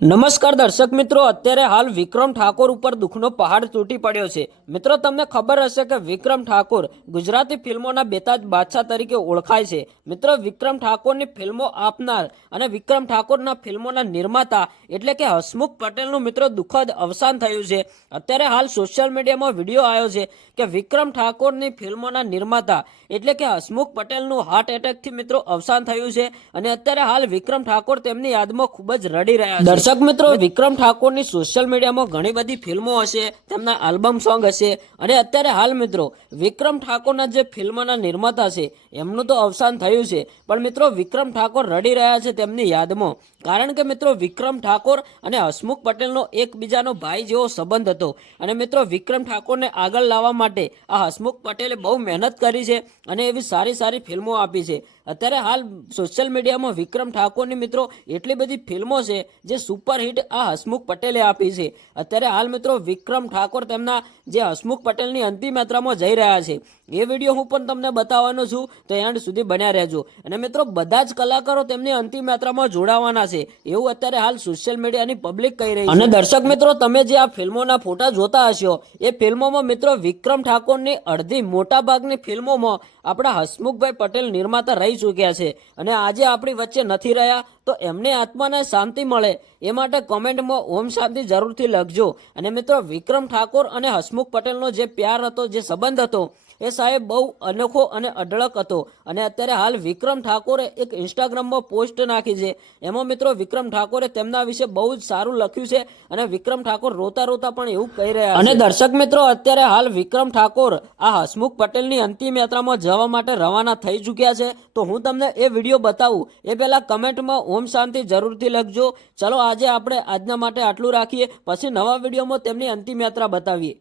નમસ્કાર દર્શક મિત્રો, અત્યારે હાલ વિક્રમ ઠાકોર ઉપર દુઃખનો પહાડ તૂટી પડ્યો છે. મિત્રો, તમને ખબર હશે કે વિક્રમ ઠાકોર ગુજરાતી ફિલ્મોના બેતાજ બાદશાહ તરીકે ઓળખાય છે. મિત્રો, વિક્રમ ઠાકોરની ફિલ્મો આપનાર અને વિક્રમ ઠાકોરના ફિલ્મોના નિર્માતા એટલે કે હસમુખ પટેલનું મિત્રો દુઃખદ અવસાન થયું છે. અત્યારે હાલ સોશિયલ મીડિયામાં વીડિયો આવ્યો છે કે વિક્રમ ઠાકોરની ફિલ્મોના નિર્માતા એટલે કે હસમુખ પટેલનું હાર્ટ એટેકથી મિત્રો અવસાન થયું છે અને અત્યારે હાલ વિક્રમ ઠાકોર તેમની યાદમાં ખૂબ જ રડી રહ્યા છે. દર્શક મિત્રો, વિક્રમ ઠાકોરની સોશિયલ મીડિયામાં ઘણી બધી ફિલ્મો હશે, તેમના આલ્બમ સોંગ હશે. અને અત્યારે હાલ મિત્રો, વિક્રમ ઠાકોરના જે ફિલ્મના નિર્માતા છે, એમનું તો અવસાન થયું છે. પણ મિત્રો, વિક્રમ ઠાકોર રડી રહ્યા છે તેમની યાદમાં. કારણ કે મિત્રો, વિક્રમ ઠાકોર અને હસમુખ પટેલનો એકબીજાનો ભાઈ જેવો સંબંધ હતો. અને મિત્રો, વિક્રમ ઠાકોરને આગળ લાવવા માટે આ હસમુખ પટેલે બહુ મહેનત કરી છે અને એવી સારી સારી ફિલ્મો આપી છે. અત્યારે હાલ સોશિયલ મીડિયામાં વિક્રમ ઠાકોરની મિત્રો, એટલી બધી ફિલ્મો છે, જે સુપરહિટ આ હસમુખ પટેલે આપી છે. અત્યારે હાલ મિત્રો વિક્રમ ઠાકોર તેમના જે હસમુખ પટેલની અંતિમ યાત્રામાં જઈ રહ્યા છે. એ વીડિયો હું પણ તમને બતાવવાનો છું. તો એન્ડ સુધી બન્યા રહેજો. અને મિત્રો, બધા જ કલાકારો તેમની અંતિમ યાત્રામાં જોડાવાના છે. એવું અત્યારે હાલ સોશિયલ મીડિયાની પબ્લિક કહી રહી છે. અને દર્શક મિત્રો, તમે જે આ ફિલ્મોના ફોટા જોતા હશો, એ ફિલ્મોમાં મિત્રો, વિક્રમ ઠાકોરની અડધી મોટા ભાગની ફિલ્મોમાં આપણા હસમુખભાઈ પટેલ નિર્માતા રહી ચૂક્યા છે. અને આજે આપણી વચ્ચે નથી રહ્યા, તો એમને આત્માને શાંતિ મળે. એ માટે કોમેન્ટમાં ઓમ શાંતિ જરૂરથી લખજો. અને મિત્રો, વિક્રમ ઠાકોર અને હસમુખ પટેલનો જે પ્યાર હતો, જે સંબંધ હતો, એ સાહેબ બહુ અનોખો અને અઢળક હતો. અને અત્યારે હાલ વિક્રમ ઠાકોરે એક ઇન્સ્ટાગ્રામમાં પોસ્ટ નાખી છે. એમાં મિત્રો વિક્રમ ઠાકોરે તેમના વિશે બહુ જ સારું લખ્યું છે અને વિક્રમ ઠાકોર રોતા રોતા પણ એવું કહી રહ્યા અને દર્શક મિત્રો અત્યારે હાલ વિક્રમ ઠાકોર આ હસમુખ પટેલની અંતિમ યાત્રામાં જવા માટે રવાના થઈ ચૂક્યા છે. તો હું તમને એ વીડિયો બતાવું. એ પહેલાં કમેન્ટમાં ઓમ શાંતિ જરૂરથી લખજો. ચલો આજે આપણે આજના માટે આટલું રાખીએ. પછી નવા વિડીયોમાં તેમની અંતિમ યાત્રા બતાવીએ.